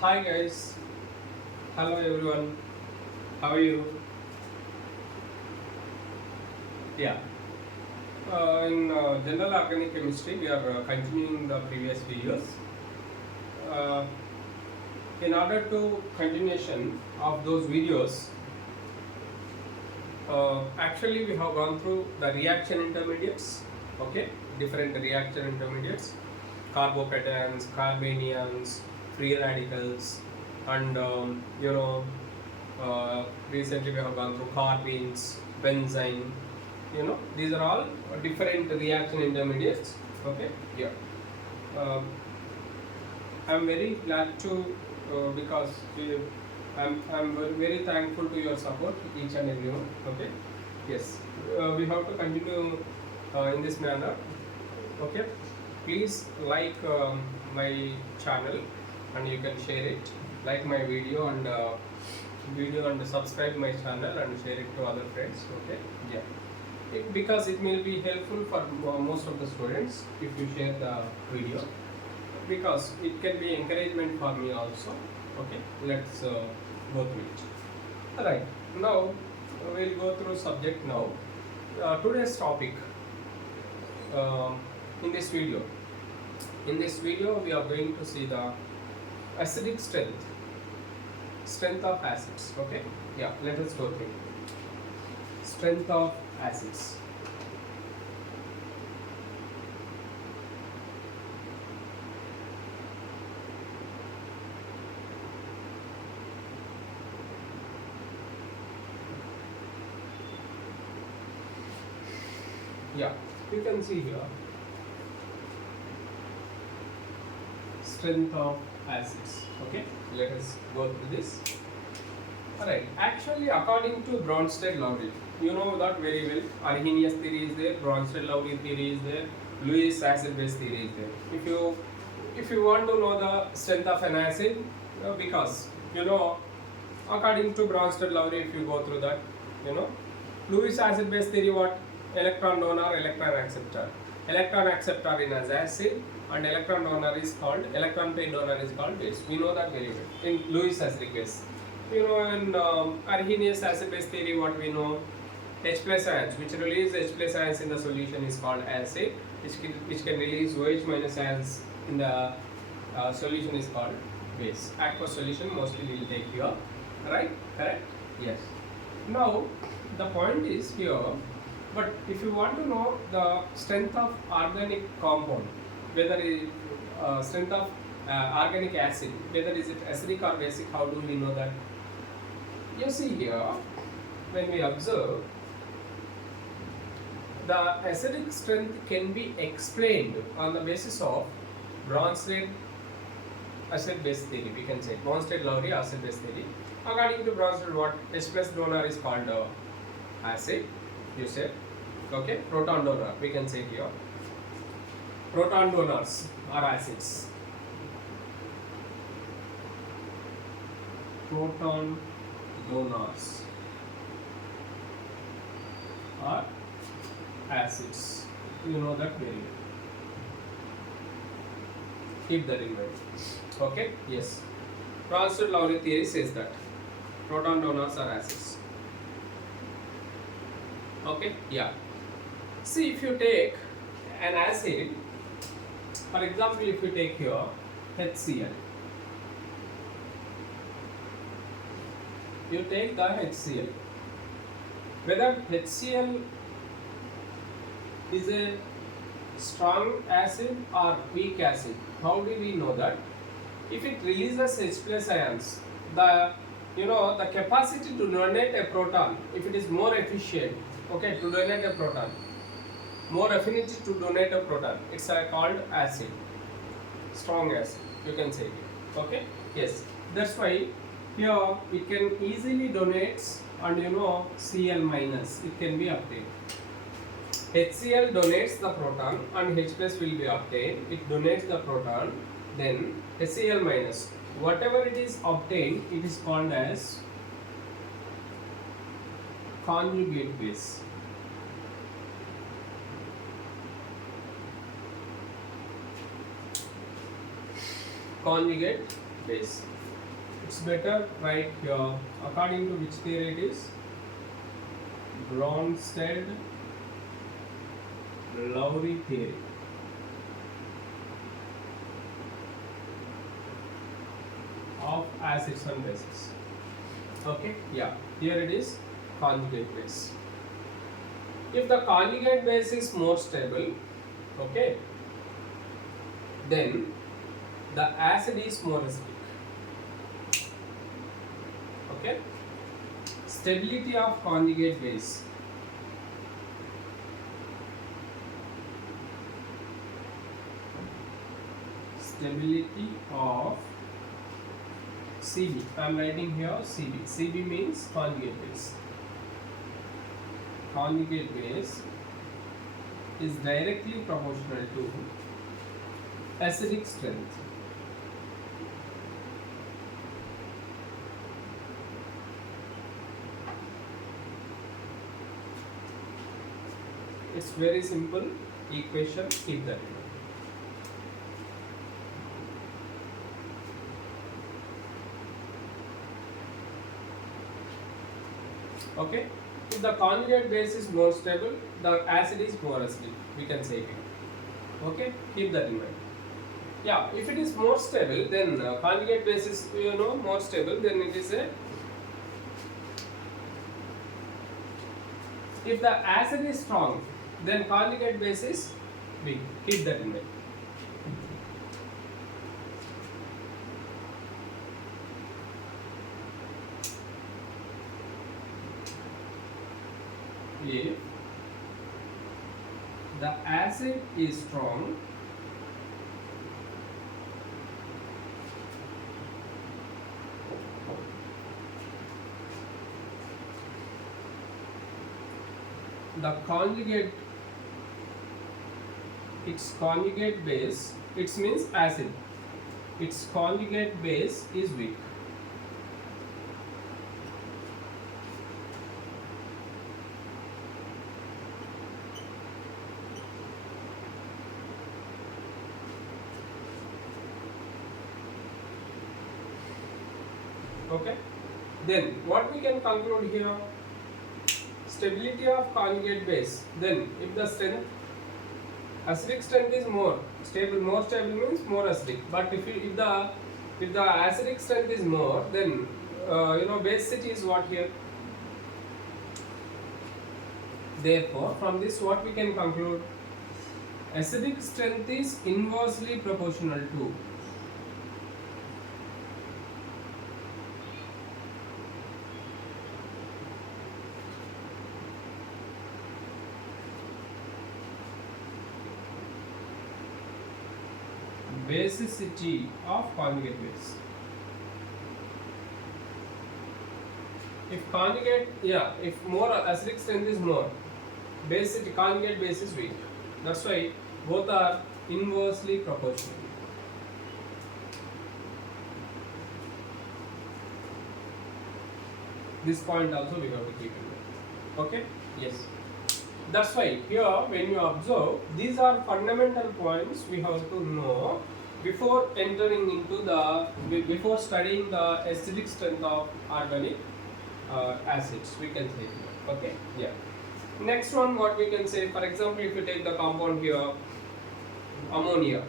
Hi guys, hello everyone. How are you? Yeah. In general organic chemistry, we are continuing the previous videos. Uh, in order to continuation of those videos, actually we have gone through the reaction intermediates. Okay, different reaction intermediates, carbocations, carbanions, free radicals, and recently we have gone through carbenes, benzene. These are all different reaction intermediates. Okay, yeah. Um, I'm very glad to because I'm very thankful to your support, each and every one. Okay, yes. We have to continue in this manner. Okay, please like my channel and you can share it. Like my video and subscribe my channel and share it to other friends. Okay, yeah. Because it will be helpful for most of the students if you share the video, because it can be encouragement for me also. Okay, let's go through it. Alright, now we'll go through subject now. Today's topic, um, in this video. In this video, we are going to see the acidic strength of acids. Okay, yeah, let us go through strength of acids. Yeah, you can see here strength of acids. Okay, let us go through this. Alright, actually according to Bronsted-Lowry, you know that very well. Arrhenius theory is there, Bronsted-Lowry theory is there, Lewis acid-base theory is there. If you want to know the strength of an acid, because according to Bronsted-Lowry, if you go through that, Lewis acid-base theory, what? Electron donor, electron acceptor. Electron acceptor in as acid, and electron donor is called, electron pair donor is called base. We know that very well in Lewis acid base. In Arrhenius acid base theory, what we know, H plus ions, which release H plus ions in the solution is called acid, which can release OH minus ions in the solution is called base. Aqueous solution mostly we will take here, right? Correct? Yes. Now the point is here, but if you want to know the strength of organic compound, whether it strength of organic acid, whether is it acidic or basic, how do we know that? You see here, when we observe, the acidic strength can be explained on the basis of Bronsted acid-base theory. We can say Bronsted-Lowry acid-base theory. According to Bronsted, what? H plus donor is called acid, you said. Okay, proton donor, we can say here. Proton donors are acids. Proton donors are acids. You know that very well. Keep that in mind. Okay, yes. Bronsted-Lowry theory says that proton donors are acids. Okay, yeah. See, if you take an acid, for example, if you take here HCl, you take the HCl. Whether HCl is a strong acid or weak acid, how do we know that? If it releases H plus ions, the capacity to donate a proton, if it is more efficient, okay, to donate a proton, more affinity to donate a proton, it's called acid, strong acid, you can say it. Okay, yes, that's why here it can easily donates, and Cl minus it can be obtained. HCl donates the proton and H plus will be obtained. It donates the proton, then HCl minus, whatever it is obtained, it is called as conjugate base. Conjugate base. it's better right here according to which theory it is, Bronsted-Lowry theory. Of acids and bases. Okay, yeah, here it is conjugate base. If the conjugate base is more stable, okay, then the acid is more acidic. Okay, stability of conjugate base. Stability of Cb. I am writing here Cb. Cb means conjugate base. Conjugate base is directly proportional to acidic strength. It's very simple equation, keep that in mind. Okay, if the conjugate base is more stable, the acid is more acidic, we can say here. Okay, keep that in mind. Yeah, if it is more stable, then conjugate base is more stable, then it is a. If the acid is strong, then conjugate base is weak. Keep that in mind. If the acid is strong, the conjugate, its conjugate base, it means acid, its conjugate base is weak. Okay, then what we can conclude here, stability of conjugate base, then if the strength, acidic strength is more stable means more acidic, but if the acidic strength is more, then basicity is what here. Therefore from this what we can conclude, acidic strength is inversely proportional to basicity of conjugate base. If more acidic strength is more, basicity conjugate base is weak. That's why both are inversely proportional. This point also we have to keep in mind. Okay? Yes. That's why here when you observe, these are fundamental points we have to know before entering into before studying the acidic strength of organic acids, we can say here. Okay, yeah. Next one, what we can say, for example, if you take the compound here, ammonia.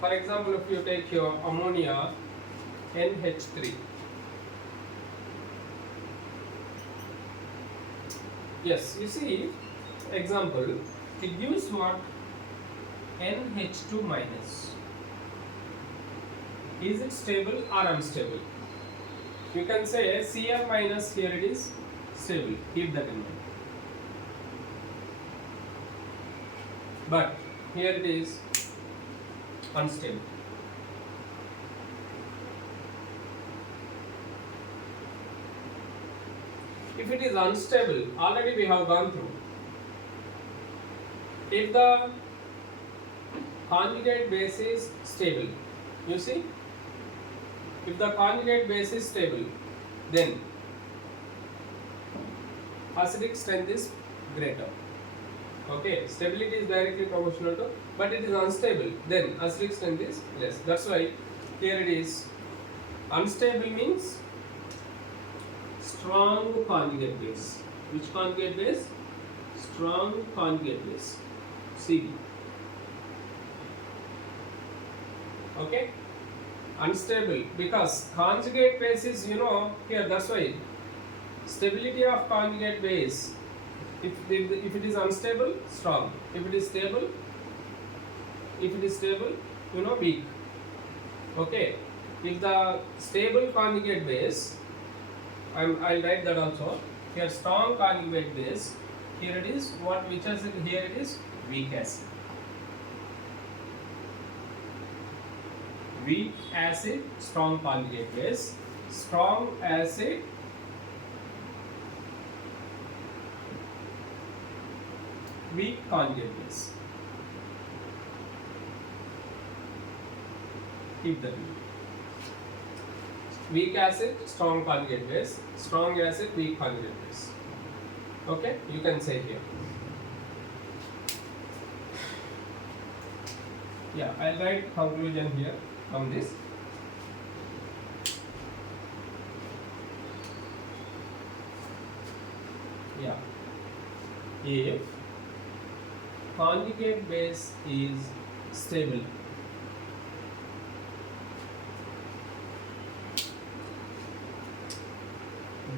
For example, if you take here ammonia NH3. Yes, you see, example, it gives what? NH2 minus. Is it stable or unstable? You can say Cl minus, here it is stable. Keep that in mind. But here it is unstable. If it is unstable, already we have gone through. If the conjugate base is stable, you see, if the conjugate base is stable, then acidic strength is greater. Okay, stability is directly proportional to, but it is unstable. Then acidic strength is less. That's why here it is. Unstable means strong conjugate base. Which conjugate base? Strong conjugate base. Cb. Okay. Unstable because conjugate base is, here, that's why stability of conjugate base, if it is unstable, strong. If it is stable, weak. Okay. If the stable conjugate base, I'll write that also. Here strong conjugate base, here it is what, which acid? Here it is weak acid. Weak acid, strong conjugate base. Strong acid, weak conjugate base. Keep that in mind. Weak acid, strong conjugate base. Strong acid, weak conjugate base. Okay, you can say here. Yeah, I'll write conclusion here from this. Yeah, if conjugate base is stable,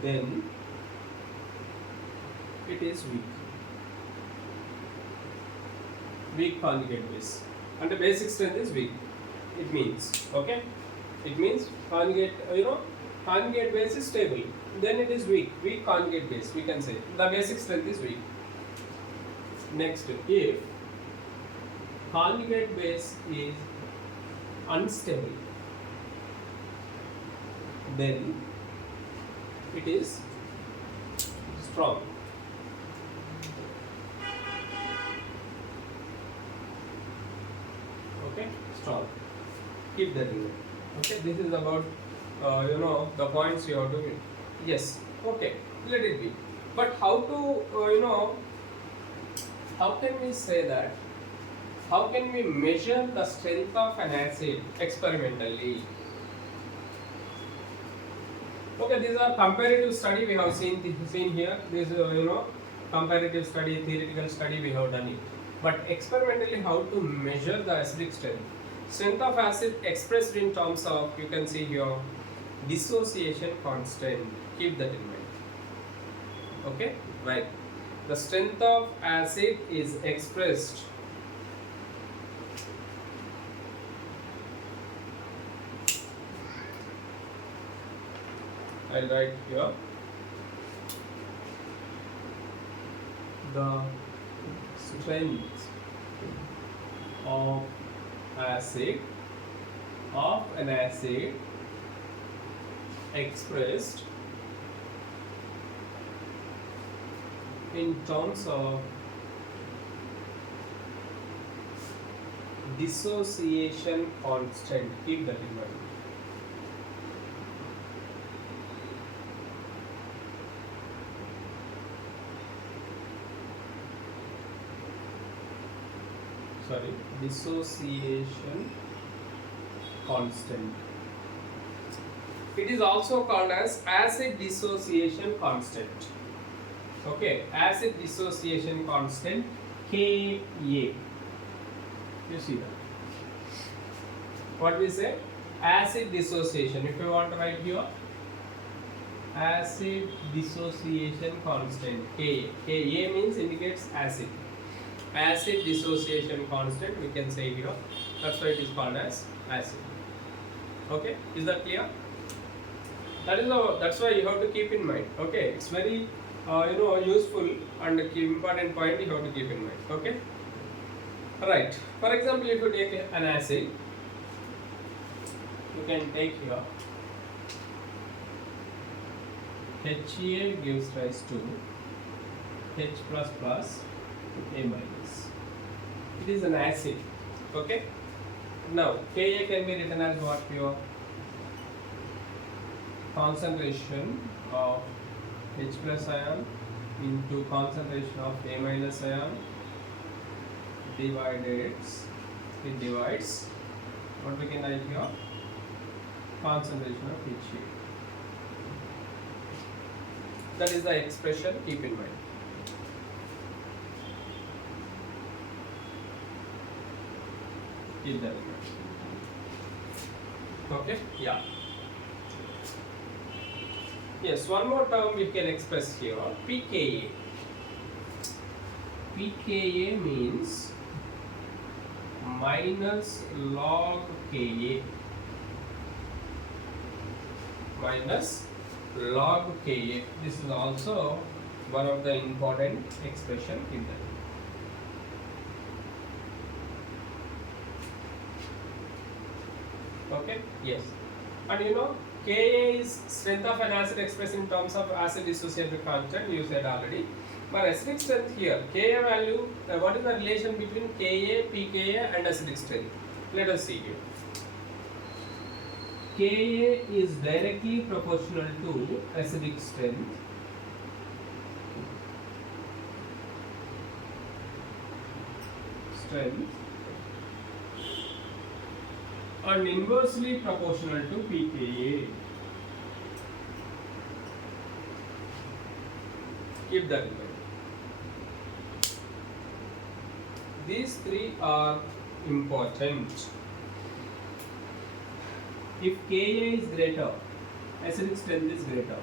then it is weak. Weak conjugate base. And the basic strength is weak. It means, okay? It means conjugate, conjugate base is stable. Then it is weak. Weak conjugate base, we can say. The basic strength is weak. Next, if conjugate base is unstable, then it is strong. Okay, strong. Keep that in mind. Okay, this is about the points you have to. Yes. Okay, let it be. But how to how can we say that? How can we measure the strength of an acid experimentally? Okay, these are comparative study we have seen here. This comparative study, theoretical study we have done it. But experimentally, how to measure the acidic strength? Strength of acid expressed in terms of, you can see here, dissociation constant. Keep that in mind. Okay, right. The strength of acid is expressed I'll write here the strength of an acid expressed in terms of dissociation constant. Keep that in mind. Dissociation constant. It is also called as acid dissociation constant. Okay, acid dissociation constant, Ka. You see that? What we say? Acid dissociation. If you want to write here, acid dissociation constant, Ka. Ka means indicates acid. Acid dissociation constant, we can say here. That's why it is called as acid. Okay, is that clear? That's why you have to keep in mind. Okay, it's very useful and important point you have to keep in mind. Okay. Right. For example, if you take an acid, you can take here HA gives rise to H plus plus A minus. It is an acid. Okay. Now Ka can be written as what? Your concentration of H plus ion into concentration of A minus ion divides, it divides what we can write here, concentration of each sheet. That is the expression, keep in mind. Keep that in mind. Okay, yeah. Yes, one more term we can express here, pKa. pKa means minus log Ka. Minus log Ka. This is also one of the important expression in that. Okay, yes. And you know, Ka is strength of an acid expressed in terms of acid dissociative constant, you said already. But acidic strength here, Ka value, what is the relation between Ka, pKa and acidic strength? Let us see here. Ka is directly proportional to acidic strength. And inversely proportional to pKa. Keep that in mind. These three are important. If Ka is greater, acidic strength is greater.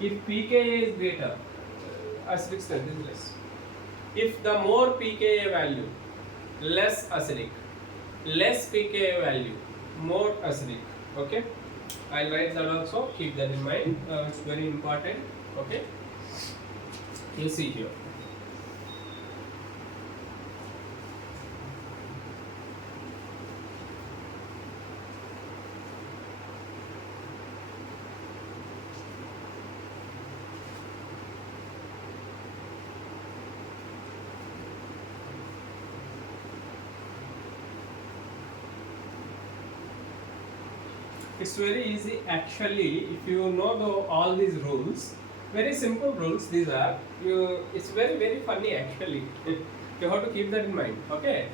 If pKa is greater, acidic strength is less. If the more pKa value, less acidic. Less pKa value, more acidic. Okay, I'll write that also, keep that in mind. It's very important. Okay, you see here. It's very easy actually if you know all these rules. Very simple rules these are. It's very funny actually. You have to keep that in mind. Okay,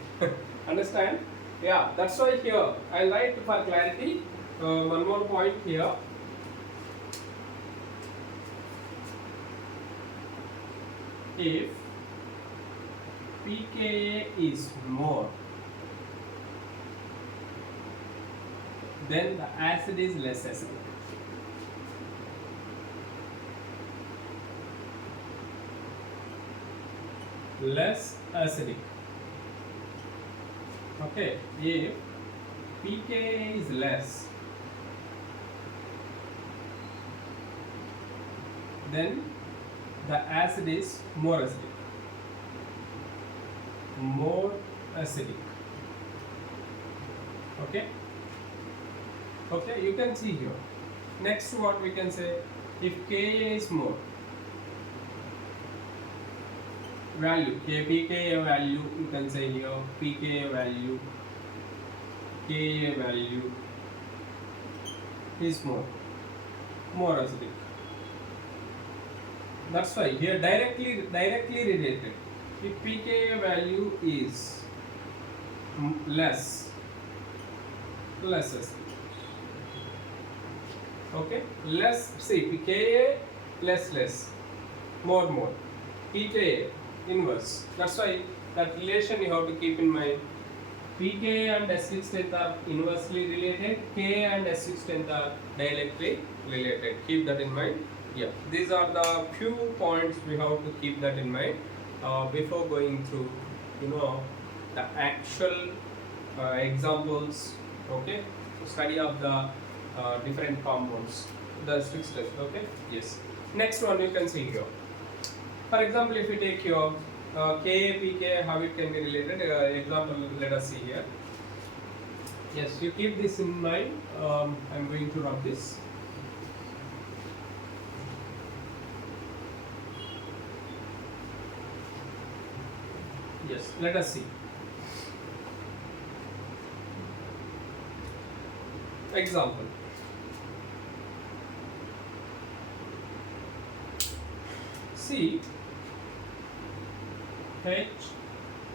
understand? Yeah, that's why here I'll write for clarity. One more point here. If pKa is more, then the acid is less acidic. Less acidic. Okay, if pKa is less, then the acid is more acidic. More acidic. Okay. Okay, you can see here. Next, what we can say, if Ka is more, value, pKa value, you can say here, pKa value, Ka value is more acidic. That's why here directly related. If pKa value is less acidic. Okay, less, see pKa less, more, pKa inverse. That's why that relation you have to keep in mind. pKa and acidic strength are inversely related, Ka and acidic strength are directly related. Keep that in mind. Yeah, these are the few points we have to keep that in mind before going through, the actual examples. Okay, study of the different compounds, the acidic strength. Okay, yes. Next one you can see here. For example, if you take here Ka, pKa, how it can be related. Example, let us see here. Yes, you keep this in mind. I'm going to rub this. Yes, let us see. Example. See,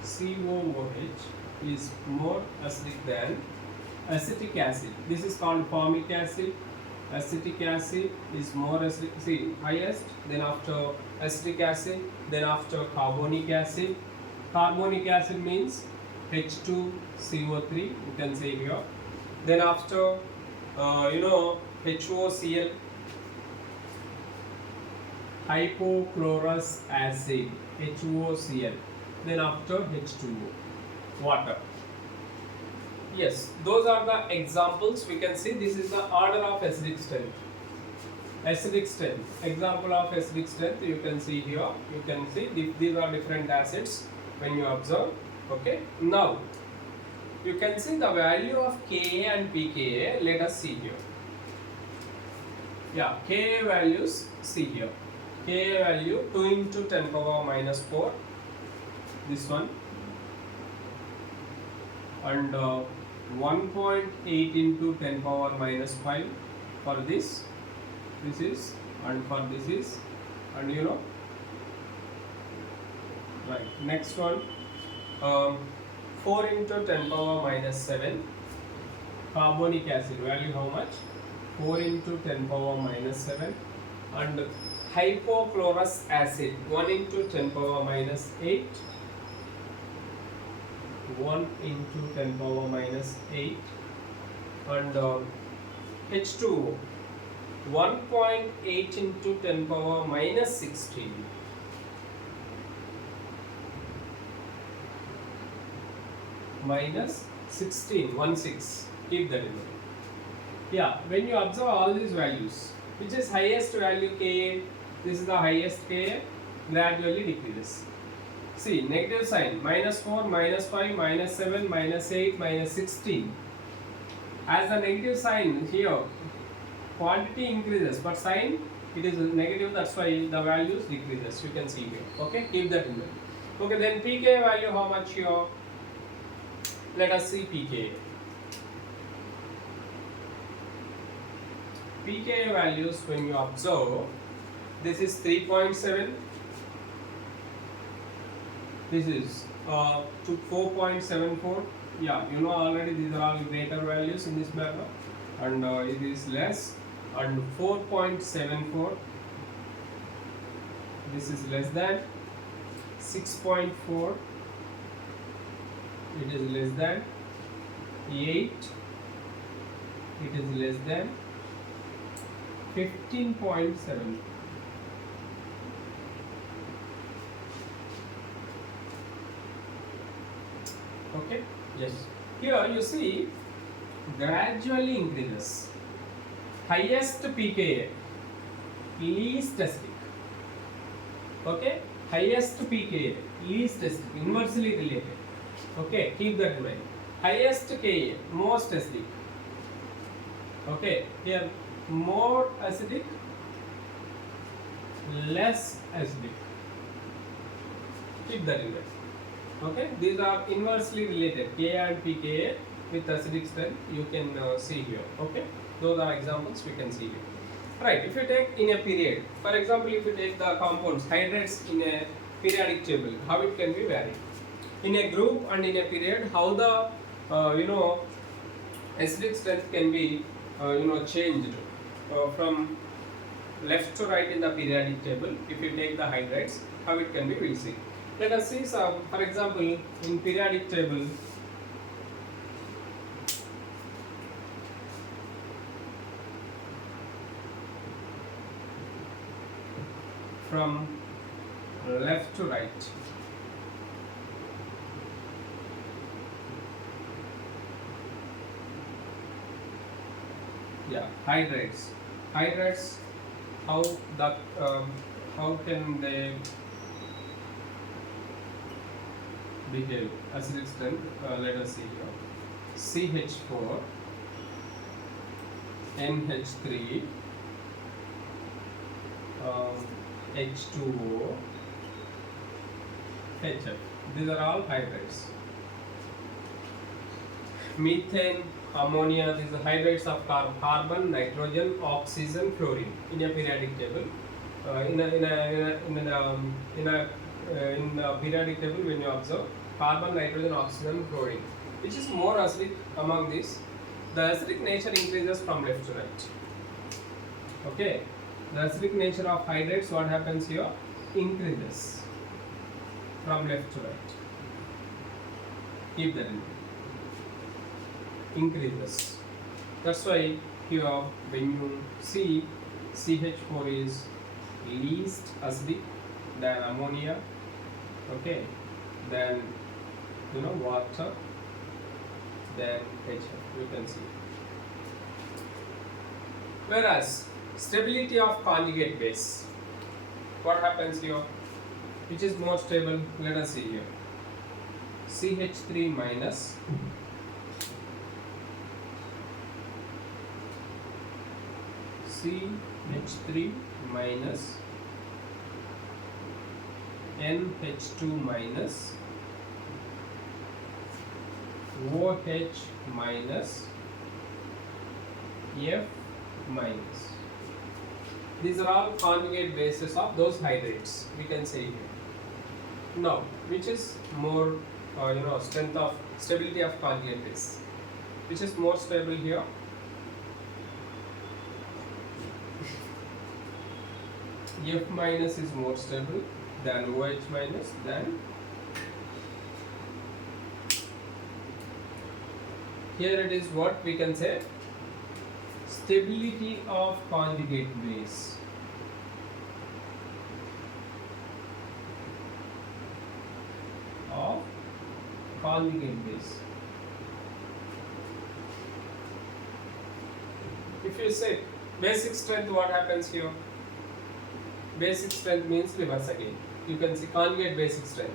COOH is more acidic than acetic acid. This is called formic acid. Acetic acid is more acidic, see, highest, then after acetic acid, then after carbonic acid. Carbonic acid means H2CO3, you can say here. Then after HOCl, hypochlorous acid, HOCl. Then after H2O, water. Yes, those are the examples. We can see this is the order of acidic strength. Acidic strength. Example of acidic strength you can see here. You can see these are different acids when you observe. Okay. Now you can see the value of Ka and pKa. Let us see here. Yeah, Ka values, see here. Ka value 2 into 10 power minus 4. This one. And 1.8 into 10 power minus 5 for this is, and for this is, and right, next one 4 into 10 power minus 7 carbonic acid value how much, 4 into 10 power minus 7, and hypochlorous acid 1 into 10 power minus 8, 1 into 10 power minus 8, and H2O 1.8 into 10 power minus 16. Minus 16, 1/6. Keep that in mind. Yeah, when you observe all these values, which is highest value Ka, this is the highest Ka, gradually decreases. See, negative sign, minus 4, minus 5, minus 7, minus 8, minus 16. As the negative sign here, quantity increases, but sign it is negative, that's why the values decreases. You can see here. Okay, keep that in mind. Okay, then pKa value how much here? Let us see pKa. pKa values when you observe, this is 3.7. This is to 4.74. Yeah, already these are all greater values in this manner, and it is less, and 4.74. This is less than 6.4. It is less than 8. It is less than 15.7. Okay, yes. Here you see gradually increases. Highest pKa, least acidic. Okay, highest pKa, least acidic, inversely related. Okay, keep that in mind. Highest Ka, most acidic. Okay, here more acidic, less acidic. Keep that in mind. Okay, these are inversely related, Ka and pKa with acidic strength. You can see here. Okay, those are examples we can see here. Right, if you take in a period, for example, if you take the compounds, hydrates in a periodic table, how it can be varied. In a group and in a period, how the acidic strength can be changed from left to right in the periodic table. If you take the hydrates, how it can be, we'll see. Let us see some, for example, in periodic table, from left to right. Yeah, hydrates. Hydrates, how can they behave? Acidic strength. Let us see here. CH4, NH3, H2O, HF. These are all hydrates. Methane, ammonia, these are hydrates of carbon, nitrogen, oxygen, fluorine in a periodic table. In a periodic table, when you observe, carbon, nitrogen, oxygen, chlorine. Which is more acidic among these? The acidic nature increases from left to right. Okay, the acidic nature of hydrates, what happens here? Increases from left to right. Keep that in mind. Increases. That's why here when you see CH4 is least acidic than ammonia, okay, then water, then HF, you can see. Whereas stability of conjugate base, what happens here? Which is more stable? Let us see here. CH3 minus CH3 minus NH2 minus OH minus F minus. These are all conjugate bases of those hydrates, we can say here. Now, which is more strength of stability of conjugate base? Which is more stable here? F minus is more stable than OH minus, than here it is what we can say, stability of conjugate base. Of conjugate base. If you say basic strength, what happens here? Basic strength means reverse again. You can see conjugate basic strength.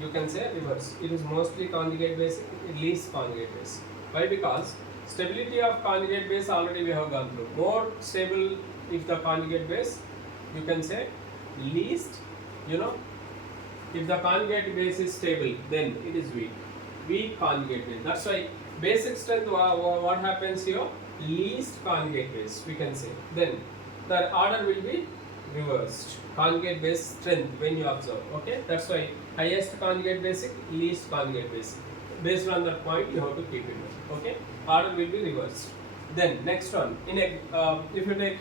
You can say reverse. It is mostly conjugate basic, least conjugate base. Why? Because stability of conjugate base already we have gone through. More stable if the conjugate base, you can say least, if the conjugate base is stable, then it is weak. Weak conjugate base. That's why basic strength, what happens here? Least conjugate base, we can say. Then the order will be reversed. Conjugate base strength when you observe. Okay, that's why highest conjugate basic, least conjugate basic. Based on that point, you have to keep in mind. Okay, order will be reversed. Then next one. If you take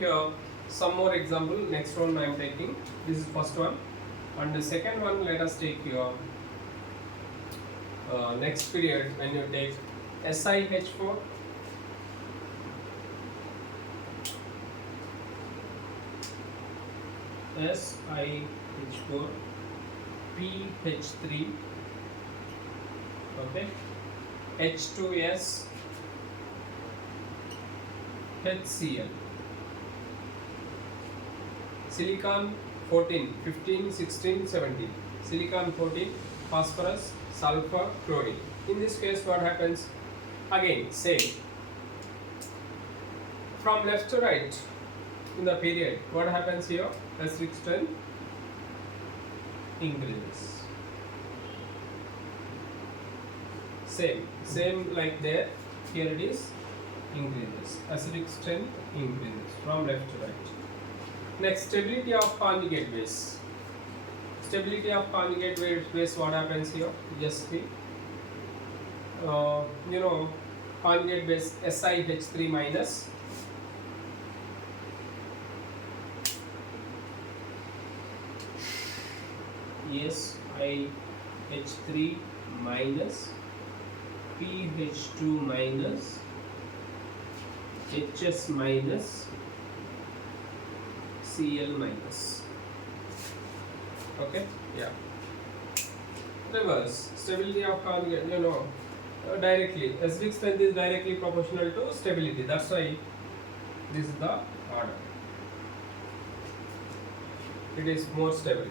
some more example, next one I am taking. This is first one, and the second one. Let us take your next period when you take SiH4. SiH4 PH3, okay, H2S HCl, silicon 14, 15, 16, 17, silicon 14, phosphorus, sulfur, chlorine. In this case, what happens? Again, same. From left to right in the period, what happens here? Acidic strength increases. Same like there. Here it is increases. Acidic strength increases from left to right. Next, stability of conjugate base. Stability of conjugate base. What happens here? Just see. Conjugate base SiH3 minus SiH3 minus PH2 minus HS minus Cl minus. Okay, yeah. Reverse. Stability of conjugate, directly. Acidic strength is directly proportional to stability. That's why this is the order. It is more stable.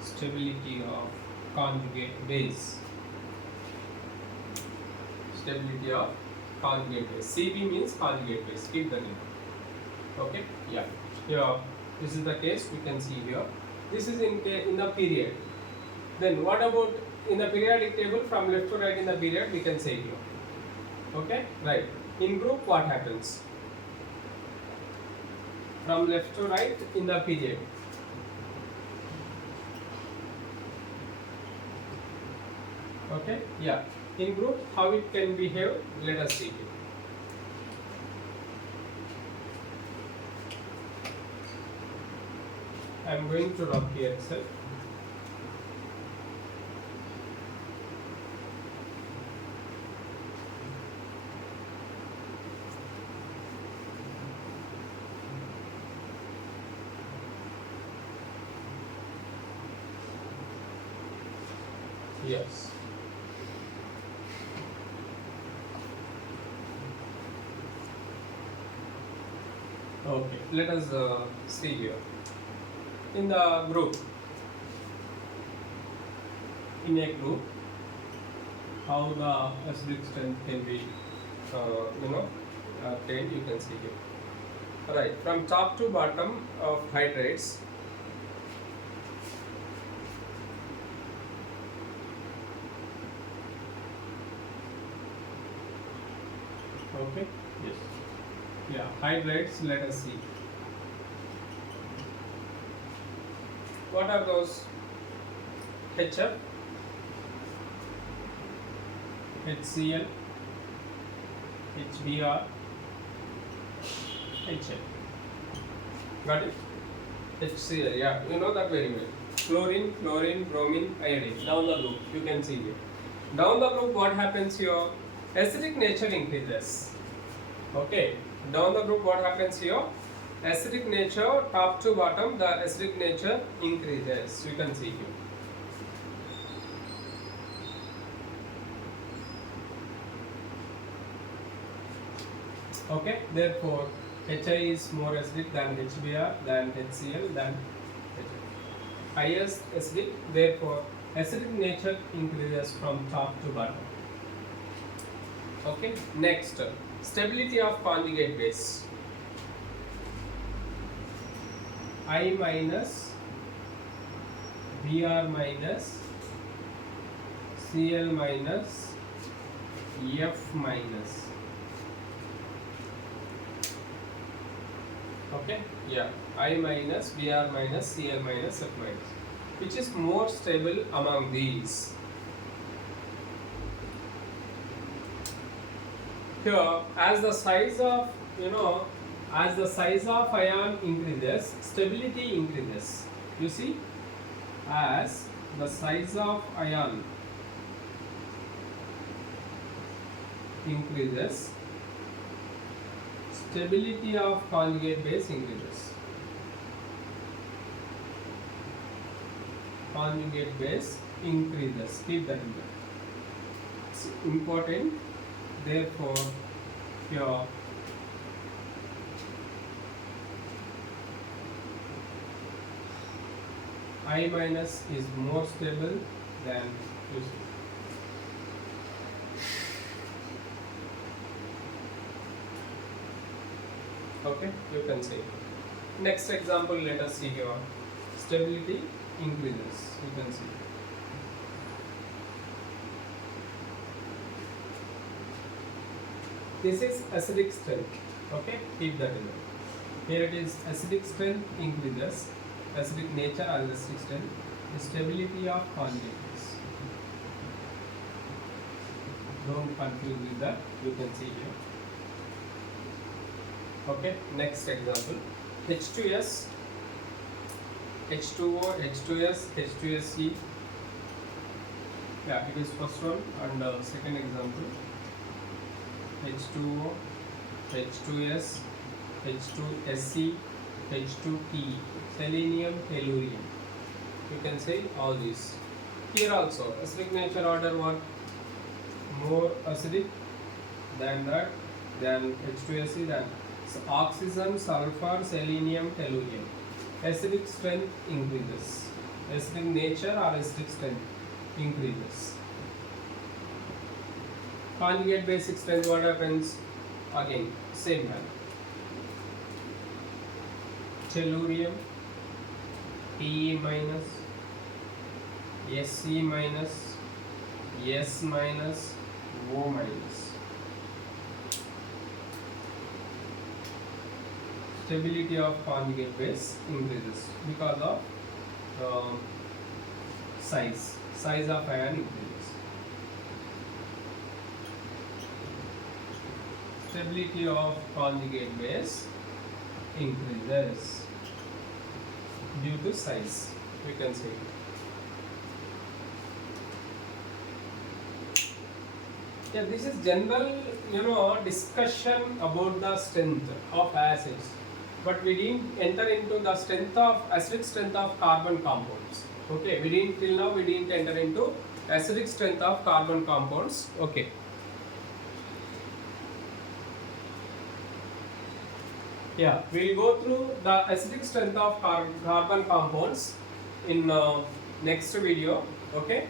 Stability of conjugate base. Stability of conjugate base. Cb means conjugate base. Keep that in mind. Okay? Yeah. Here, this is the case. We can see here. This is in the period. Then what about in the periodic table from left to right in the period? We can say here. Okay? Right. In group, what happens? from left to right in the period. Okay, yeah. In group, how it can behave, let us see it. I am going to rub here itself. Yes. Okay, let us see here. In the group, how the acidic strength can be, obtained, you can see here. Right, from top to bottom of hydrates, okay, yes, yeah, hydrates, let us see. What are those? HF, HCl, HBr, HF. Got it? HCl, yeah, you know that very well. Chlorine, bromine, iodine. Down the group, you can see here. Down the group, what happens here? Acidic nature increases. Okay. Down the group, what happens here? Acidic nature, top to bottom, the acidic nature increases. You can see here. Okay, therefore HI is more acidic than HBr, than HCl, than HF. Highest acidic, therefore acidic nature increases from top to bottom. Okay, next, stability of conjugate base. I minus, Br minus, Cl minus, F minus. Okay, yeah, I minus, Br minus, Cl minus, F minus. Which is more stable among these? Here, as the size of, as the size of ion increases, stability increases. You see, as the size of ion increases, stability of conjugate base increases. Conjugate base increases. Keep that in mind. It's important. Therefore, here I minus is more stable than QC. Okay, you can see. Next example, let us see here. Stability increases. You can see. This is acidic strength. Okay, keep that in mind. Here it is acidic strength increases. Acidic nature or acidic strength. The stability of conjugate base. Don't confuse with that. You can see here. Okay, next example. H2S, H2O, H2S, H2SE. Yeah, it is first one, and second example. H2O, H2S, H2SE, H2P, selenium, tellurium. You can say all these. Here also, acidic nature order what? More acidic than that, than H2SE, than oxygen, sulfur, selenium, tellurium. Acidic strength increases. Acidic nature or acidic strength increases. Conjugate basic strength, what happens? Again, same value. Tellurium, Pe minus, Se minus, S minus, O minus. stability of conjugate base increases because of size of ion increases. Stability of conjugate base increases due to size, we can say. Yeah, this is general, discussion about the strength of acids, but we didn't enter into the acidic strength of carbon compounds. Okay, till now we didn't enter into acidic strength of carbon compounds. Okay. Yeah, we'll go through the acidic strength of carbon compounds in next video. Okay,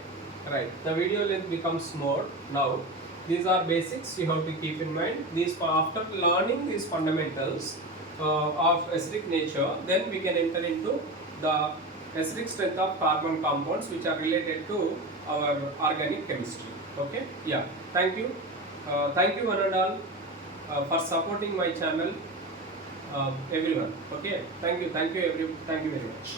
right. The video length becomes more now. These are basics you have to keep in mind. After learning these fundamentals of acidic nature, then we can enter into the acidic strength of carbon compounds, which are related to our organic chemistry. Okay. Yeah. Thank you. Thank you one and all for supporting my channel. Everyone. Okay. Thank you. Thank you very much.